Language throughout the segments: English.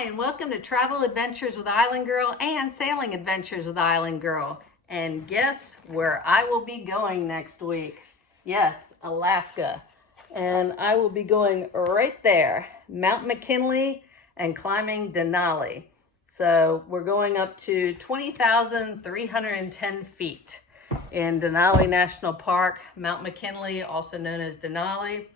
Hi, and welcome to Travel Adventures with Island Girl and Sailing Adventures with Island Girl. And guess where I will be going next week? Yes, Alaska. And I will be going right there, Mount McKinley and climbing Denali. So we're going up to 20,310 feet in Denali National Park, Mount McKinley, also known as Denali.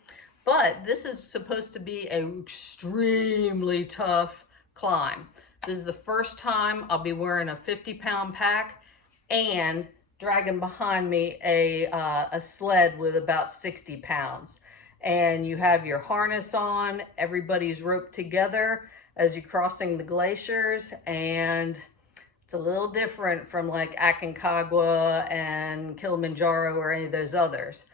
But this is supposed to be an extremely tough climb. This is the first time I'll be wearing a 50-pound pack and dragging behind me a sled with about 60 pounds. And you have your harness on, everybody's roped together as you're crossing the glaciers, and it's a little different from like Aconcagua and Kilimanjaro or any of those others.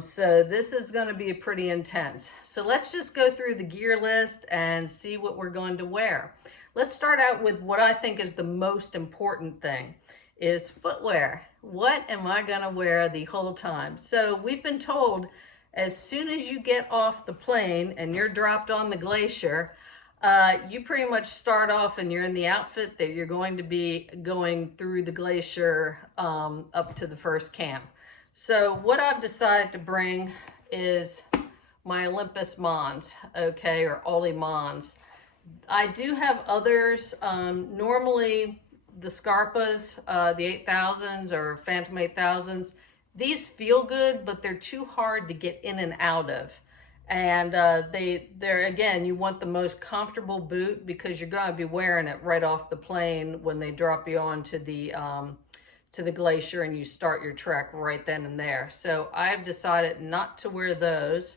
So this is going to be pretty intense. So let's just go through the gear list and see what we're going to wear. Let's start out with what I think is the most important thing, is footwear. What am I going to wear the whole time? So we've been told as soon as you get off the plane and you're dropped on the glacier, you pretty much start off and you're in the outfit that you're going to be going through the glacier up to the first camp. So what I've decided to bring is my Olympus Mons, okay, or Ollie Mons. I do have others, normally the Scarpas, the 8000s or Phantom 8000s. These feel good, but they're too hard to get in and out of. And they're, again, you want the most comfortable boot because you're going to be wearing it right off the plane when they drop you onto the glacier and you start your trek right then and there. So I've decided not to wear those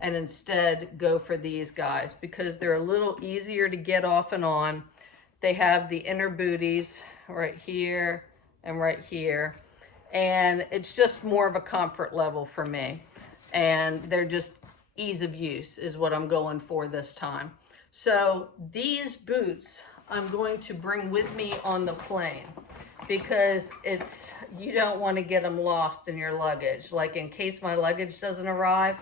and instead go for these guys because they're a little easier to get off and on. They have the inner booties right here and right here, and it's just more of a comfort level for me, and they're just ease of use is what I'm going for this time. So these boots I'm going to bring with me on the plane, because you don't want to get them lost in your luggage. Like in case my luggage doesn't arrive,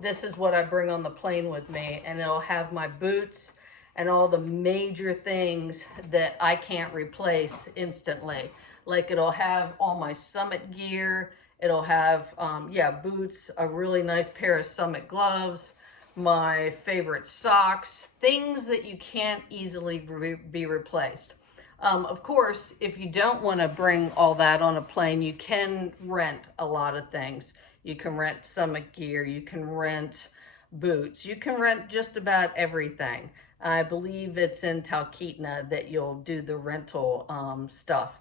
this is what I bring on the plane with me, and it'll have my boots and all the major things that I can't replace instantly. Like it'll have all my summit gear, it'll have, boots, a really nice pair of summit gloves, my favorite socks, things that you can't easily be replaced. Of course, if you don't want to bring all that on a plane, you can rent a lot of things. You can rent summit gear, you can rent boots, you can rent just about everything. I believe it's in Talkeetna that you'll do the rental stuff.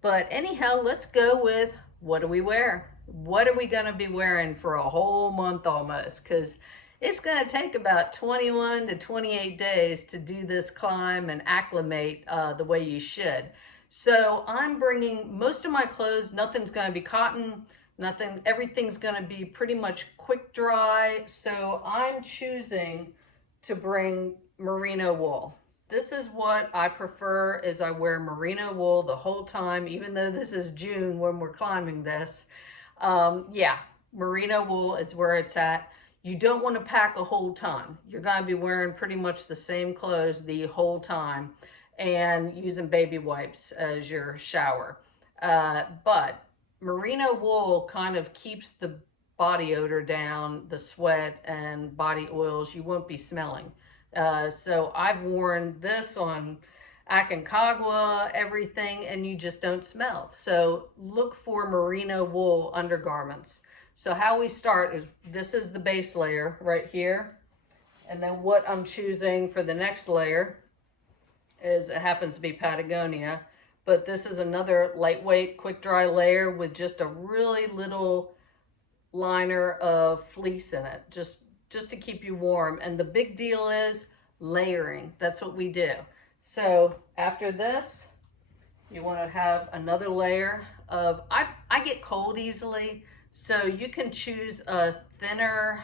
But anyhow, let's go with, what do we wear? What are we going to be wearing for a whole month almost? Because it's going to take about 21 to 28 days to do this climb and acclimate the way you should. So I'm bringing most of my clothes. Nothing's going to be cotton, everything's going to be pretty much quick dry. So I'm choosing to bring merino wool. This is what I prefer, is I wear merino wool the whole time, even though this is June when we're climbing this. Merino wool is where it's at. You don't want to pack a whole ton. You're going to be wearing pretty much the same clothes the whole time and using baby wipes as your shower. But merino wool kind of keeps the body odor down, the sweat and body oils. You won't be smelling. So I've worn this on Aconcagua, everything, and you just don't smell. So look for merino wool undergarments. So how we start is, this is the base layer right here. And then what I'm choosing for the next layer is, it happens to be Patagonia, but this is another lightweight, quick dry layer with just a really little liner of fleece in it, just to keep you warm. And the big deal is layering. That's what we do. So after this, you want to have another layer of, I get cold easily, so you can choose a thinner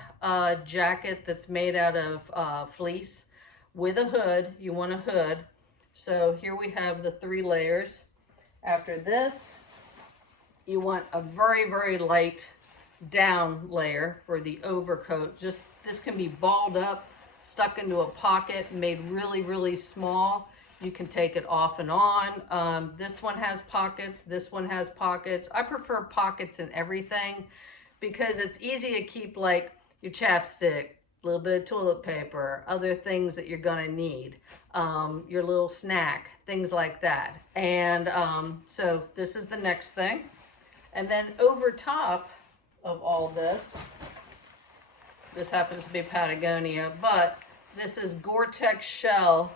jacket that's made out of fleece with a hood. You want a hood. So here we have the 3 layers. After this, you want a very, very light down layer for the overcoat. This can be balled up stuck into a pocket, made really, really small. You can take it off and on. This one has pockets, this one has pockets. I prefer pockets in everything because it's easy to keep like your chapstick, a little bit of toilet paper, other things that you're gonna need, your little snack, things like that. And so this is the next thing. And then over top of all this, this happens to be Patagonia, but this is Gore-Tex shell,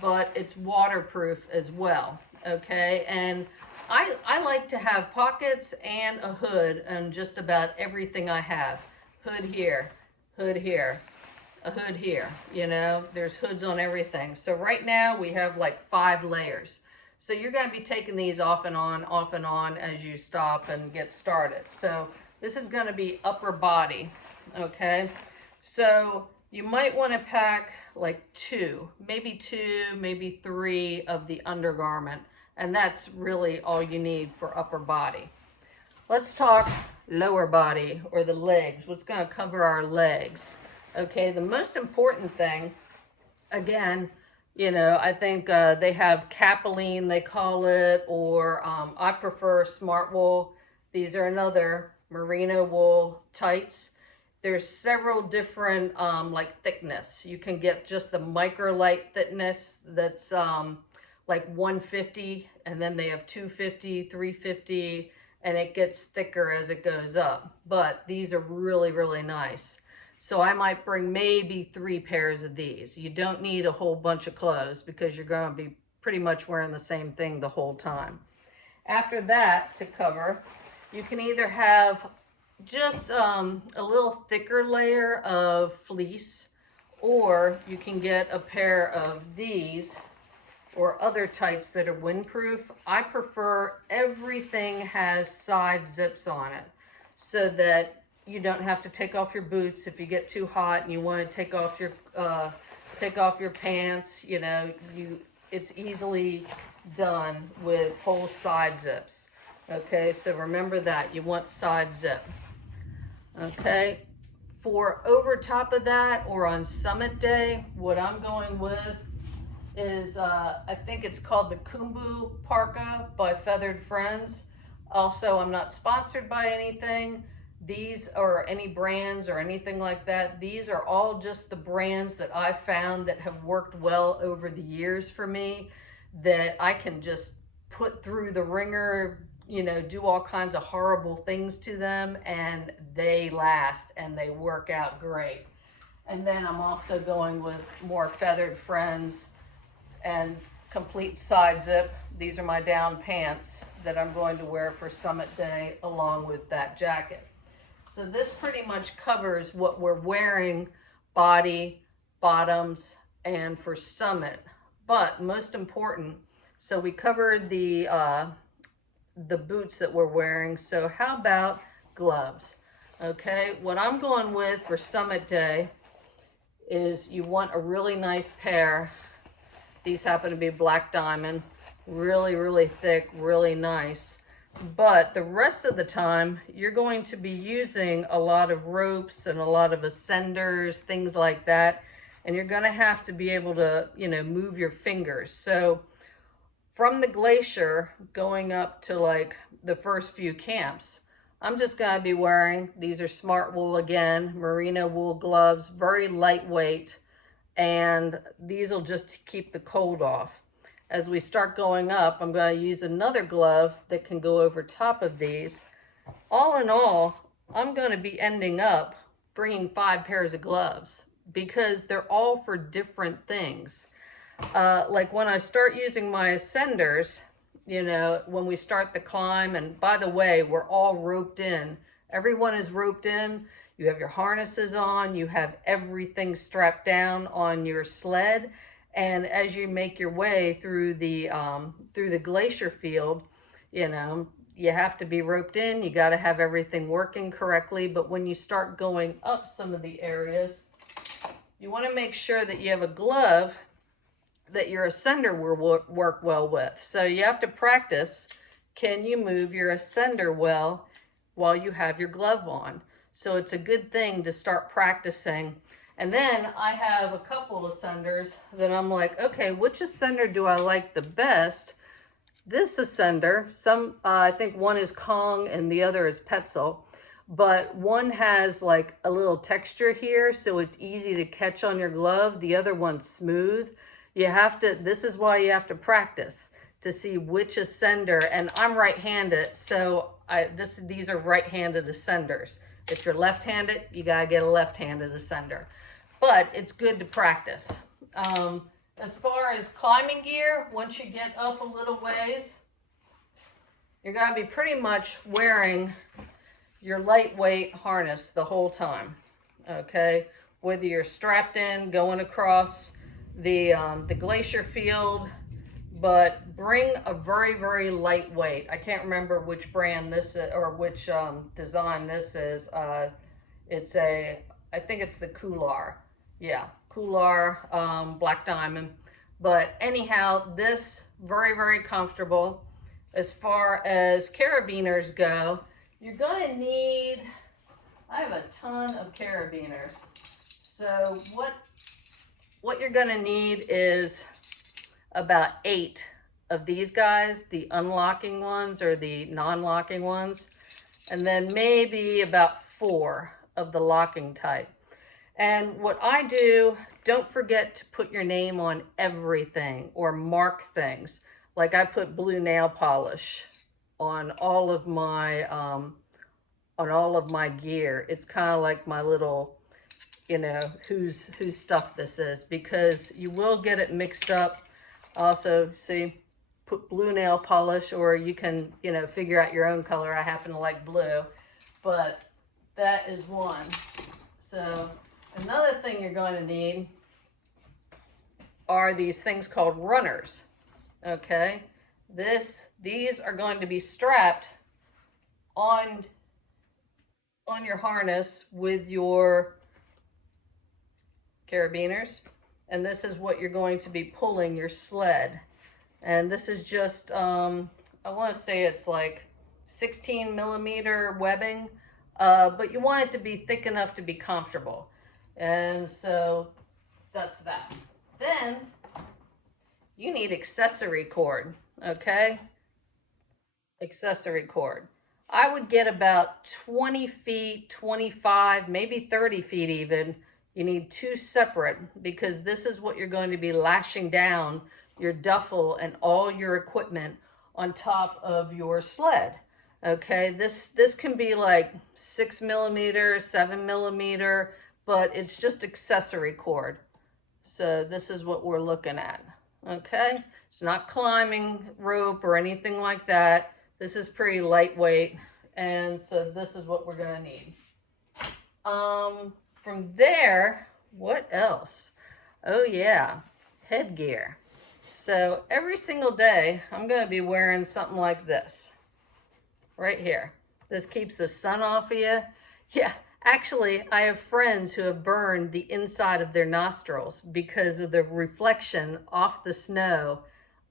but it's waterproof as well, okay? And I like to have pockets and a hood on just about everything I have. Hood here, a hood here, you know, there's hoods on everything. So right now we have like 5 layers. So you're gonna be taking these off and on as you stop and get started. So this is gonna be upper body, okay? So you might wanna pack like 2, maybe 3 of the undergarment. And that's really all you need for upper body. Let's talk lower body, or the legs. What's gonna cover our legs? Okay, the most important thing, again, you know, I think they have capeline, they call it, or I prefer smart wool. These are another merino wool tights. There's several different like thickness. You can get just the micro light thickness that's like 150, and then they have 250, 350, and it gets thicker as it goes up. But these are really, really nice. So I might bring maybe 3 pairs of these. You don't need a whole bunch of clothes because you're going to be pretty much wearing the same thing the whole time. After that, to cover, you can either have just a little thicker layer of fleece, or you can get a pair of these or other tights that are windproof. I prefer everything has side zips on it so that you don't have to take off your boots if you get too hot and you want to take off your pants. You know, it's easily done with whole side zips. Okay, so remember that you want side zip. Okay, for over top of that or on summit day, what I'm going with is I think it's called the Kumbu Parka by Feathered Friends. Also, I'm not sponsored by anything. These or any brands or anything like that. These are all just the brands that I've found that have worked well over the years for me, that I can just put through the ringer, you know, do all kinds of horrible things to them, and they last and they work out great. And then I'm also going with more Feathered Friends and complete side zip. These are my down pants that I'm going to wear for summit day along with that jacket. So this pretty much covers what we're wearing, body, bottoms, and for summit. But most important, so we covered the boots that we're wearing. So how about gloves? Okay, what I'm going with for summit day is you want a really nice pair. These happen to be black diamond, really, really thick, really nice. But the rest of the time, you're going to be using a lot of ropes and a lot of ascenders, things like that. And you're going to have to be able to, you know, move your fingers. So from the glacier going up to like the first few camps, I'm just going to be wearing, these are smart wool again, merino wool gloves, very lightweight. And these will just keep the cold off. As we start going up, I'm going to use another glove that can go over top of these. All in all, I'm going to be ending up bringing 5 pairs of gloves because they're all for different things. Like when I start using my ascenders, you know, when we start the climb, and by the way, we're all roped in. Everyone is roped in. You have your harnesses on, you have everything strapped down on your sled. And as you make your way through the glacier field, you know, you have to be roped in. You got to have everything working correctly. But when you start going up some of the areas, you want to make sure that you have a glove that your ascender will work well with. So you have to practice. Can you move your ascender well while you have your glove on? So it's a good thing to start practicing. And then I have a couple of ascenders that I'm like, okay, which ascender do I like the best? This ascender, I think one is Kong and the other is Petzl, but one has like a little texture here, so it's easy to catch on your glove. The other one's smooth. This is why you have to practice to see which ascender, and I'm right-handed, so these are right-handed ascenders. If you're left-handed, you gotta get a left-handed ascender, but it's good to practice. As far as climbing gear, once you get up a little ways, you're gonna be pretty much wearing your lightweight harness the whole time, okay? Whether you're strapped in, going across the glacier field, but bring a very, very lightweight. I can't remember which brand this is, or which design this is. I think it's the Coular. Yeah, Coular Black Diamond. But anyhow, this very, very comfortable. As far as carabiners go, you're gonna need, I have a ton of carabiners. So what you're gonna need is about 8 of these guys, the unlocking ones or the non-locking ones, and then maybe about 4 of the locking type. And what I do, don't forget to put your name on everything or mark things. Like I put blue nail polish on all of my gear. It's kind of like my little, you know, whose stuff this is, because you will get it mixed up. Also, see, put blue nail polish, or you can, you know, figure out your own color. I happen to like blue, but that is one. So another thing you're going to need are these things called runners. Okay, these are going to be strapped on your harness with your carabiners, and this is what you're going to be pulling your sled. And this is just I want to say it's like 16 millimeter webbing, but you want it to be thick enough to be comfortable. And so that's that. Then you need accessory cord, okay? Accessory cord. I would get about 20 feet, 25, maybe 30 feet even. You need 2 separate, because this is what you're going to be lashing down your duffel and all your equipment on top of your sled. Okay, this can be like 6 millimeter, 7 millimeter, but it's just accessory cord. So this is what we're looking at. Okay, it's not climbing rope or anything like that. This is pretty lightweight, and so this is what we're gonna need. From there, what else? Oh yeah, headgear. So every single day, I'm gonna be wearing something like this, right here. This keeps the sun off of you. Yeah, actually, I have friends who have burned the inside of their nostrils because of the reflection off the snow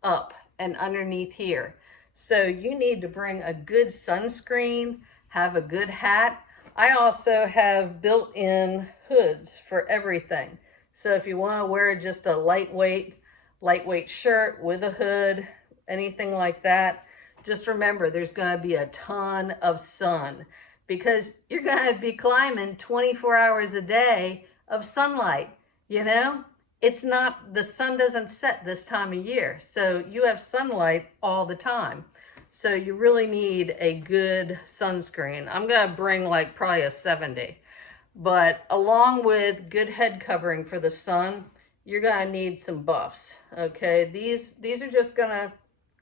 up and underneath here. So you need to bring a good sunscreen, have a good hat. I also have built-in hoods for everything. So if you want to wear just a lightweight shirt with a hood, anything like that, just remember there's going to be a ton of sun, because you're going to be climbing 24 hours a day of sunlight. You know, it's not, the sun doesn't set this time of year, so you have sunlight all the time. So you really need a good sunscreen. I'm going to bring like probably a 70, but along with good head covering for the sun, you're going to need some buffs. Okay, these are just going to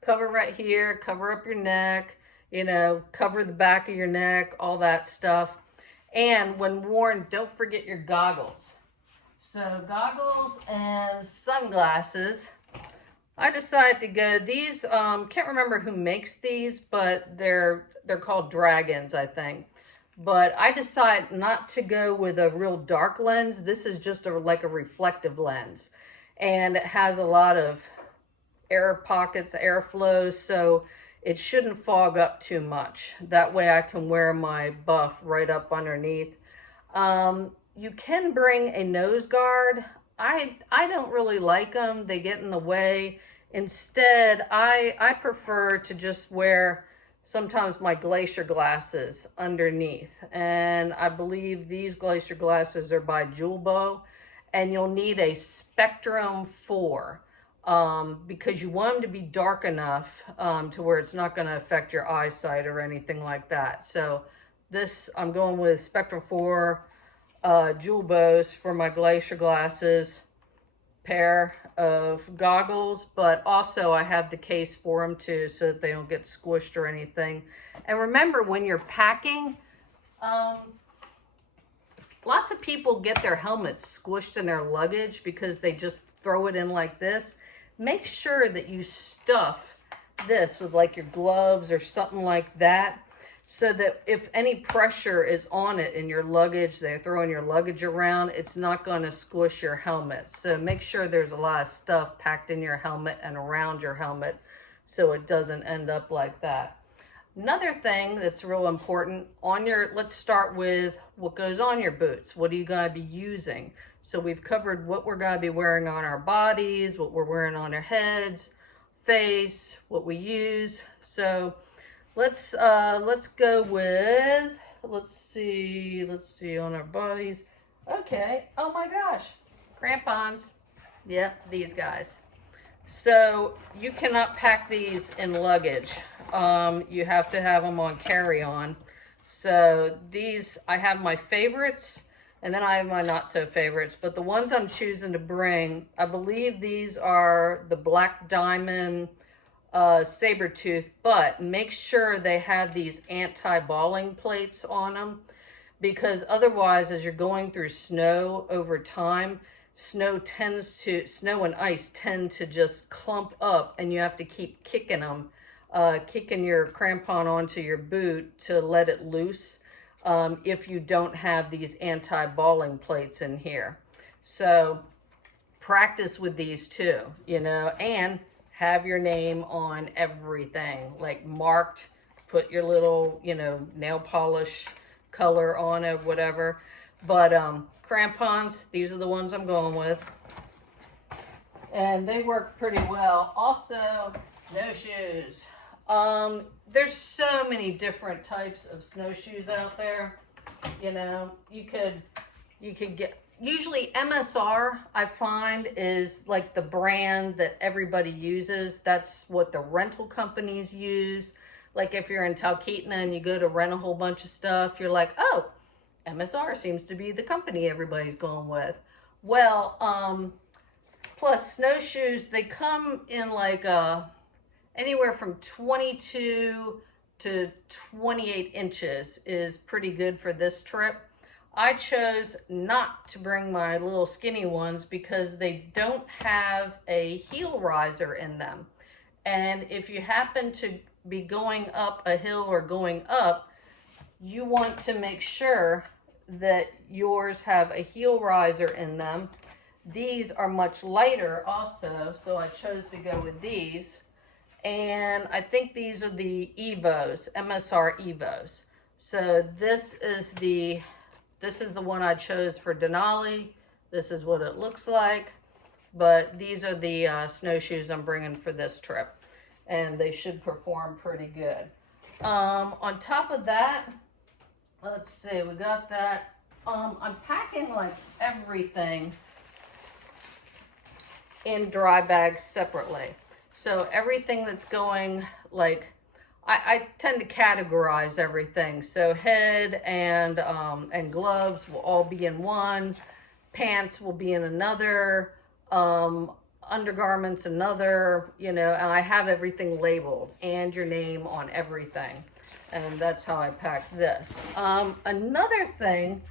cover right here, cover up your neck, you know, cover the back of your neck, all that stuff. And when worn, don't forget your goggles. So goggles and sunglasses. I decided to go, these, can't remember who makes these, but they're called Dragons, I think. But I decided not to go with a real dark lens. This is just like a reflective lens. And it has a lot of air pockets, airflow, so it shouldn't fog up too you way I can wear my buff right up underneath. You can bring a nose guard. I don't really like them. They get in the way. Instead, I prefer to just wear sometimes my glacier glasses underneath. And I believe these glacier glasses are by Julbo. And you'll need a Spectrum 4 because you want them to be dark enough to where it's not going to affect your eyesight or anything like that. So this, I'm going with Spectrum 4 Julbos for my glacier glasses, pair of goggles, but also I have the case for them too so that they don't get squished or anything. And remember, when you're packing, lots of people get their helmets squished in their luggage because they just throw it in like this. Make sure that you stuff this with like your gloves or something like that, so that if any pressure is on it in your luggage, they're throwing your luggage around, it's not going to squish your helmet. So make sure there's a lot of stuff packed in your helmet and around your helmet so it doesn't end up like that. Another thing that's real important on your, let's start with what goes on your boots. What are you going to be using? So we've covered what we're going to be wearing on our bodies, what we're wearing on our heads, face, what we use. So let's go with, let's see on our bodies. Okay, oh my gosh, crampons. Yep, these guys. So you cannot pack these in luggage. You have to have them on carry-on. So these, I have my favorites, and then I have my not so favorites. But the ones I'm choosing to bring, I believe these are the Black Diamond saber tooth, but make sure they have these anti-balling plates on them, because otherwise, as you're going through snow over time, snow and ice tend to just clump up, and you have to keep kicking them, kicking your crampon onto your boot to let it loose if you don't have these anti-balling plates in here. So practice with these too, you know, and have your name on everything, like marked, put your little, you know, nail polish color on it, whatever. But crampons, these are the ones I'm going with. And they work pretty well. Also, snowshoes. There's so many different types of snowshoes out there. You know, you could get, usually MSR, I find, is like the brand that everybody uses. That's what the rental companies use. Like if you're in Talkeetna and you go to rent a whole bunch of stuff, you're like, oh, MSR seems to be the company everybody's going with. Well, plus snowshoes, they come in like anywhere from 22 to 28 inches is pretty good for this trip. I chose not to bring my little skinny ones because they don't have a heel riser in them. And if you happen to be going up a hill or going up, you want to make sure that yours have a heel riser in them. These are much lighter also, so I chose to go with these. And I think these are the Evos, MSR Evos. So this is the one I chose for Denali. This is what it looks like. But these are the snowshoes I'm bringing for this trip. And they should perform pretty good. On top of that, let's see, we got that. I'm packing like everything in dry bags separately. So everything that's going, like, I tend to categorize everything. So head and gloves will all be in one. Pants will be in another. Undergarments another, you know, and I have everything labeled and your name on everything. And that's how I pack this. Another thing,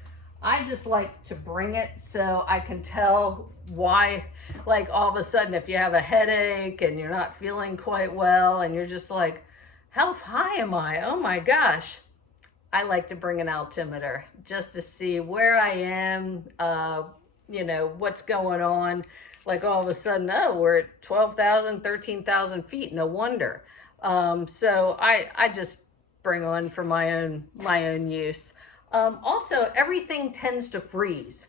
I just like to bring it so I can tell why, like all of a sudden if you have a headache and you're not feeling quite well and you're just like, how high am I? Oh my gosh. I like to bring an altimeter just to see where I am, you know, what's going on. Like all of a sudden, oh, we're at 12,000, 13,000 feet. No wonder. So I just bring on for my own use. Also, everything tends to freeze.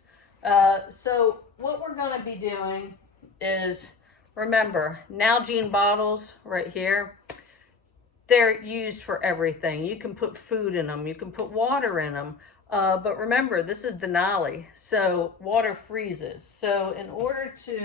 So what we're going to be doing is, remember, Nalgene bottles right here, they're used for everything. You can put food in them, you can put water in them. But remember, this is Denali, so water freezes. So in order to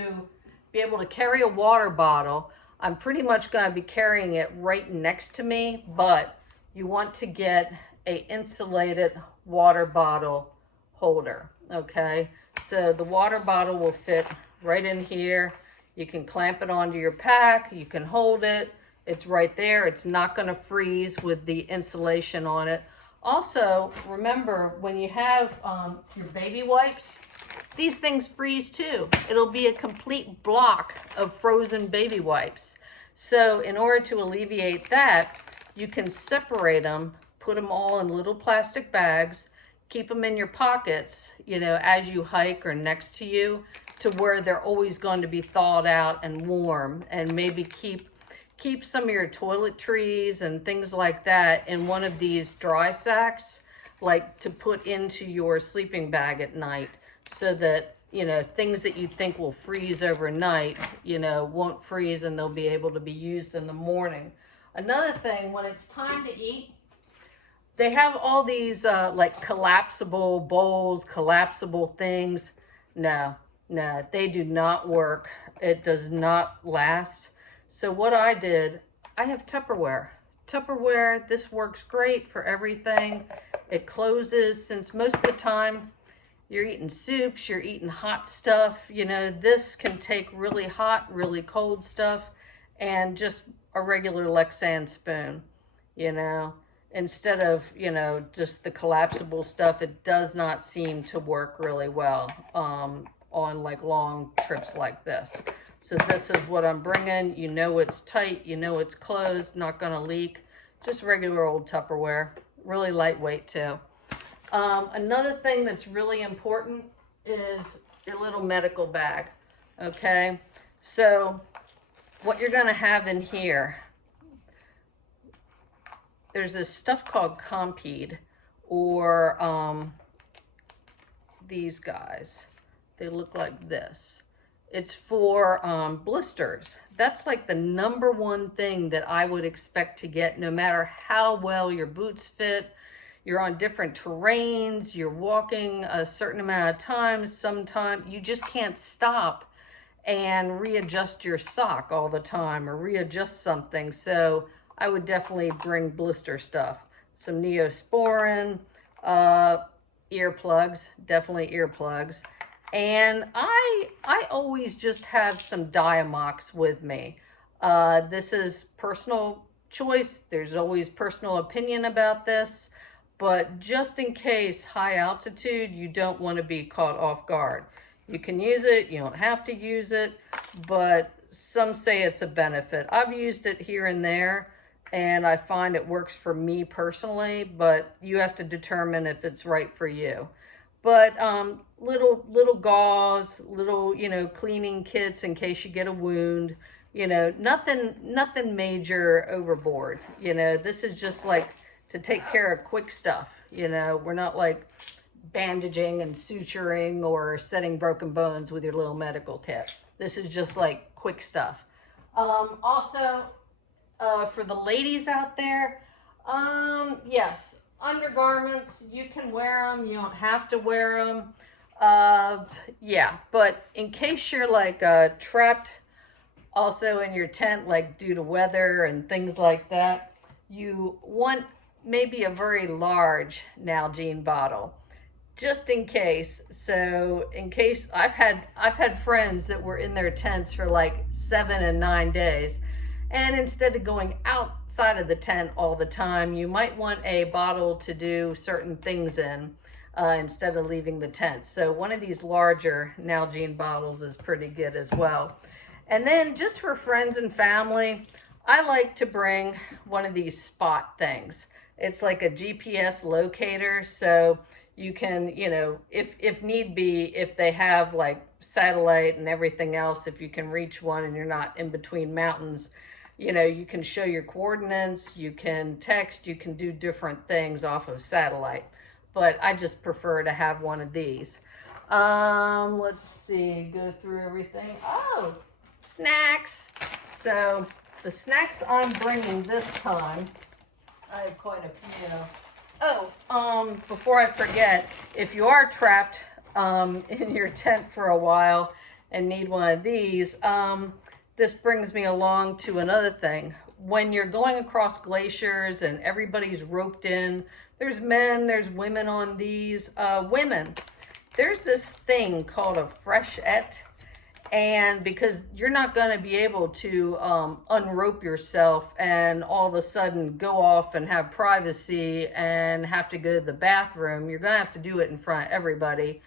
be able to carry a water bottle, I'm pretty much going to be carrying it right next to me, but you want to get a insulated water bottle holder, okay? So the water bottle will fit right in here. You can clamp it onto your pack, you can hold it. It's right there. It's not going to freeze with the insulation on it. Also, remember, when you have your baby wipes, these things freeze too. It'll be a complete block of frozen baby wipes. So in order to alleviate that, you can separate them, put them all in little plastic bags, keep them in your pockets, you know, as you hike or next to you, to where they're always going to be thawed out and warm, and maybe keep some of your toiletries and things like that in one of these dry sacks, like to put into your sleeping bag at night, so that, you know, things that you think will freeze overnight, you know, won't freeze, and they'll be able to be used in the morning. Another thing, when it's time to eat, they have all these like collapsible bowls, collapsible things. No, they do not work. It does not last. So what I did, I have Tupperware. Tupperware, this works great for everything. It closes, since most of the time you're eating soups, you're eating hot stuff. You know, this can take really hot, really cold stuff, and just a regular Lexan spoon, you know, instead of, you know, just the collapsible stuff. It does not seem to work really well on like long trips like this. So this is what I'm bringing. You know it's tight, you know it's closed, not gonna leak. Just regular old Tupperware, really lightweight too. Another thing that's really important is your little medical bag, okay? So what you're gonna have in here, there's this stuff called Compeed, or these guys. They look like this. It's for blisters. That's like the #1 thing that I would expect to get, no matter how well your boots fit. You're on different terrains, you're walking a certain amount of time, sometimes you just can't stop and readjust your sock all the time, or readjust something. So I would definitely bring blister stuff. Some Neosporin, earplugs, definitely earplugs. And I always just have some Diamox with me. This is personal choice. There's always personal opinion about this. But just in case, high altitude, you don't want to be caught off guard. You can use it, you don't have to use it, but some say it's a benefit. I've used it here and there, and I find it works for me personally, but you have to determine if it's right for you. But little gauze, little, you know, cleaning kits in case you get a wound, you know, nothing major overboard. You know, this is just like to take care of quick stuff. You know, we're not like bandaging and suturing or setting broken bones with your little medical kit. This is just like quick stuff. Also, for the ladies out there, yes, undergarments, you can wear them, you don't have to wear them. Yeah, but in case you're like trapped also in your tent, like due to weather and things like that, you want maybe a very large Nalgene bottle, just in case. So in case, I've had friends that were in their tents for like 7 and 9 days, and instead of going outside of the tent all the time, you might want a bottle to do certain things in, instead of leaving the tent. So one of these larger Nalgene bottles is pretty good as well. And then just for friends and family, I like to bring one of these spot things. It's like a GPS locator, so you can, you know, if need be, if they have like satellite and everything else, if you can reach one and you're not in between mountains, you know, you can show your coordinates, you can text, you can do different things off of satellite. but I just prefer to have one of these. Let's see, go through everything. Oh, snacks. So the snacks I'm bringing this time, I have quite a few. Before I forget, if you are trapped in your tent for a while and need one of these, this brings me along to another thing. When you're going across glaciers and everybody's roped in, there's men, there's women on these. Women, there's this thing called a freshette, and because you're not going to be able to unrope yourself and all of a sudden go off and have privacy and have to go to the bathroom, you're going to have to do it in front of everybody,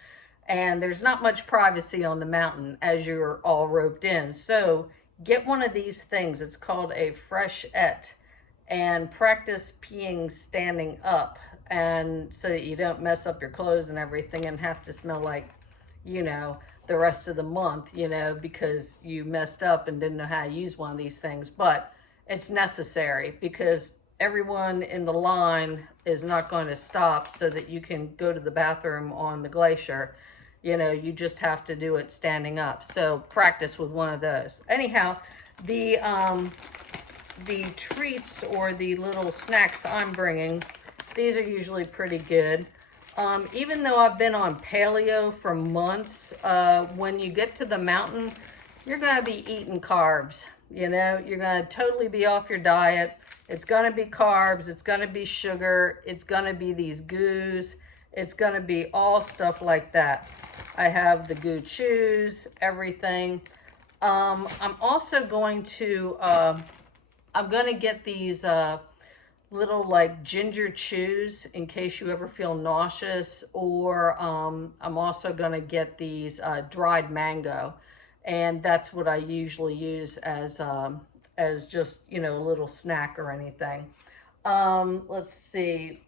and there's not much privacy on the mountain as you're all roped in. So get one of these things. It's called a freshette, and practice peeing standing up, and so that you don't mess up your clothes and everything and have to smell like, you know, the rest of the month, you know, because you messed up and didn't know how to use one of these things. But it's necessary because everyone in the line is not going to stop so that you can go to the bathroom on the glacier. You know, you just have to do it standing up. So practice with one of those. Anyhow, the treats or the little snacks I'm bringing, these are usually pretty good. Even though I've been on paleo for months, when you get to the mountain, you're going to be eating carbs. You know, you're going to totally be off your diet. It's going to be carbs. It's going to be sugar. It's going to be these goos. It's going to be all stuff like that. I have the goo chews, everything. I'm also going to, I'm going to get these, little like ginger chews in case you ever feel nauseous, or I'm also going to get these dried mango, and that's what I usually use as just, you know, a little snack or anything. Let's see,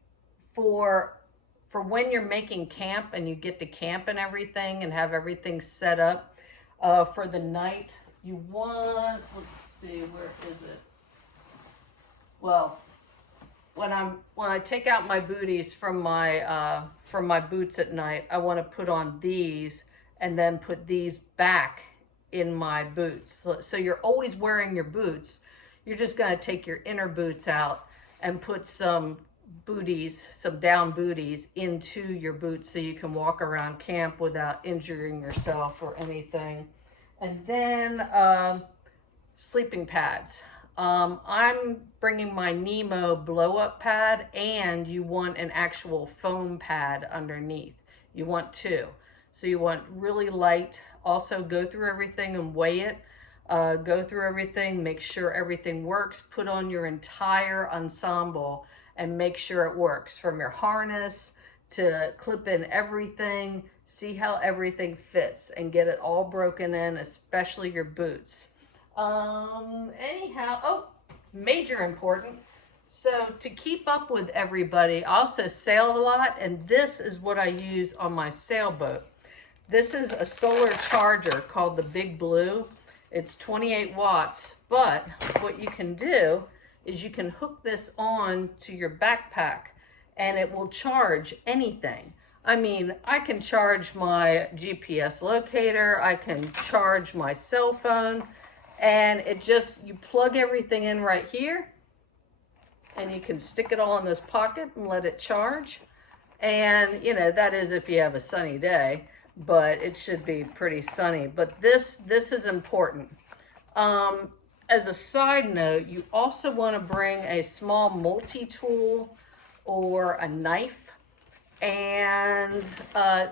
for when you're making camp and you get to camp and everything and have everything set up for the night, you want, let's see, where is it? Well, when I take out my booties from my boots at night, I want to put on these and then put these back in my boots. So you're always wearing your boots. You're just going to take your inner boots out and put some booties, some down booties into your boots so you can walk around camp without injuring yourself or anything. And then sleeping pads. I'm bringing my Nemo blow-up pad, and you want an actual foam pad underneath. You want two. So you want really light. Also go through everything and weigh it. Go through everything, make sure everything works. Put on your entire ensemble and make sure it works. From your harness to clip in everything. See how everything fits and get it all broken in, especially your boots. Anyhow, oh, major important. So to keep up with everybody, I also sail a lot, and this is what I use on my sailboat. This is a solar charger called the Big Blue. It's 28 watts, but what you can do is you can hook this on to your backpack and it will charge anything. I mean, I can charge my GPS locator, I can charge my cell phone, and it just, you plug everything in right here, and you can stick it all in this pocket and let it charge. And, you know, that is if you have a sunny day, but it should be pretty sunny. But this is important. As a side note, you also want to bring a small multi-tool or a knife. And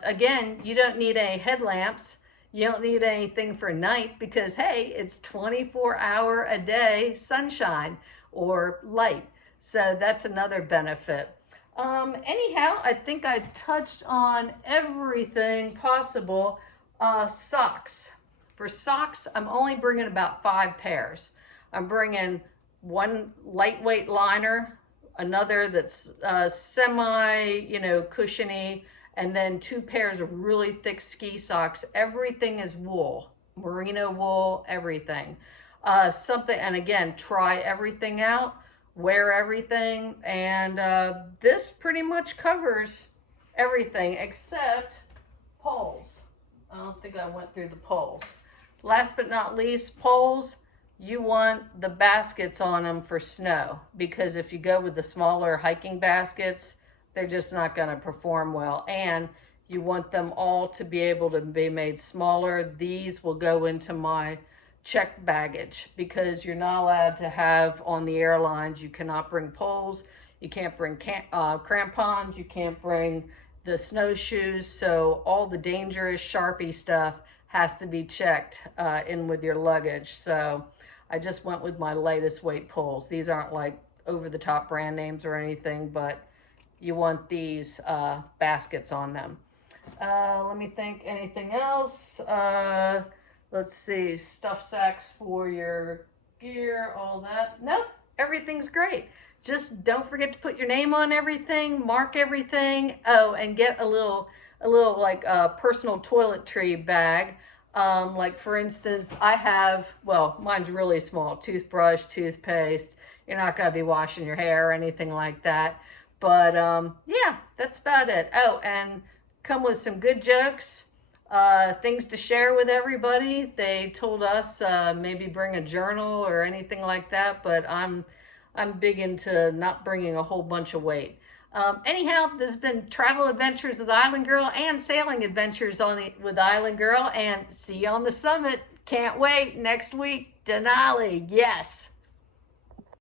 again, you don't need any headlamps. You don't need anything for night because, hey, it's 24-hour a day sunshine or light. So that's another benefit. Anyhow, I think I touched on everything possible. Socks. For socks, I'm only bringing about 5 pairs. I'm bringing one lightweight liner, another that's semi, you know, cushiony, and then 2 pairs of really thick ski socks. Everything is wool, merino wool, everything. And again, try everything out, wear everything, and this pretty much covers everything except poles. I don't think I went through the poles. Last but not least, poles, you want the baskets on them for snow, because if you go with the smaller hiking baskets, they're just not going to perform well. And you want them all to be able to be made smaller. These will go into my checked baggage, because you're not allowed to have on the airlines, you cannot bring poles, you can't bring crampons, you can't bring the snowshoes. So all the dangerous Sharpie stuff has to be checked in with your luggage. So I just went with my lightest weight poles. These aren't like over the top brand names or anything, but you want these baskets on them. Let me think, anything else? Let's see, stuff sacks for your gear, all that. No, everything's great. Just don't forget to put your name on everything, mark everything. Oh, and get a little like personal toiletry bag. Like for instance, I have, well, mine's really small, toothbrush, toothpaste. You're not gonna be washing your hair or anything like that. But yeah, that's about it. Oh, and come with some good jokes, things to share with everybody. They told us maybe bring a journal or anything like that, but I'm big into not bringing a whole bunch of weight. Anyhow, this has been Travel Adventures with Island Girl and Sailing Adventures with Island Girl, and see you on the summit. Can't wait. Next week, Denali. Yes.